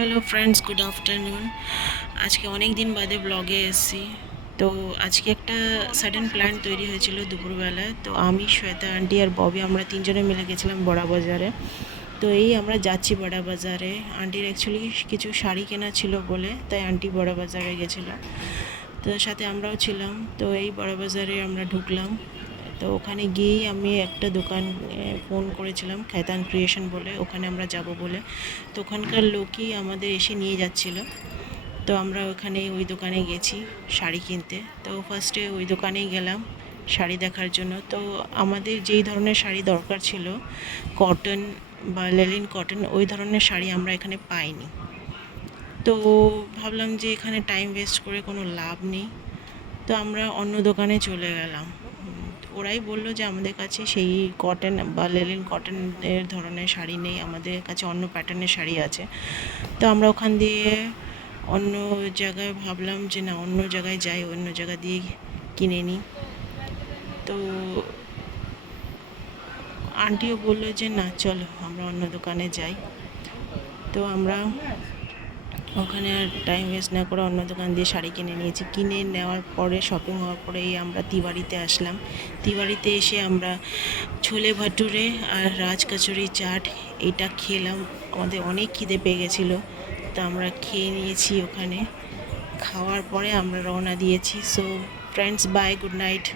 Hello friends, good afternoon. আজকে অনেক দিন বাদে ব্লগে এসেছি। তো আজকে একটা সাডেন প্ল্যান তৈরি হয়েছিল দুপুরবেলায়। তো আমি, শ্বেতা আন্টি আর ববি আমরা তিনজনে মিলে গেছিলাম বড়া বাজারে। তো এই আমরা যাচ্ছি বড়া বাজারে। আন্টির অ্যাকচুয়ালি কিছু শাড়ি কেনা ছিল বলে তাই আন্টি বড়া বাজারে গেছিলো। তো সাথে আমরাও ছিলাম। তো এই বড়া বাজারে আমরা ঢুকলাম। তো ওখানে গিয়েই আমি একটা দোকান ফোন করেছিলাম, খায়তান ক্রিয়েশন বলে, ওখানে আমরা যাব বলে। তো ওখানকার লোকই আমাদের এসে নিয়ে যাচ্ছিল। তো আমরা ওখানে ওই দোকানে গেছি শাড়ি কিনতে। তো ফার্স্টে ওই দোকানেই গেলাম শাড়ি দেখার জন্য। তো আমাদের যেই ধরনের শাড়ি দরকার ছিল, কটন বা লেলিন কটন, ওই ধরনের শাড়ি আমরা এখানে পাইনি। তো ভাবলাম যে এখানে টাইম ওয়েস্ট করে কোনো লাভ নেই। তো আমরা অন্য দোকানে চলে গেলাম। ওরাই বললো যে আমাদের কাছে সেই কটন বা লেলিন কটনের ধরনের শাড়ি নেই, আমাদের কাছে অন্য প্যাটার্নের শাড়ি আছে। তো আমরা ওখান দিয়ে অন্য জায়গায় ভাবলাম যে না, অন্য জায়গায় যাই, অন্য জায়গা দিয়ে কিনে নিই। তো আন্টিও বললো যে না, চলো আমরা অন্য দোকানে যাই। তো আমরা ওখানে আর টাইম ওয়েস্ট না করে অন্য দোকান দিয়ে শাড়ি কিনে নিয়েছি। কিনে নেওয়ার পরে, শপিং হওয়ার পরে, এই আমরা তিওয়ারিতে আসলাম। তিওয়ারিতে এসে আমরা ছোলে ভাটুরে আর রাজ কচুরি চাট এটা খেলাম। আমাদের অনেক খিদে পেয়ে গেছিলো, তো আমরা খেয়ে নিয়েছি ওখানে। খাওয়ার পরে আমরা রওনা দিয়েছি। So friends, bye, good night.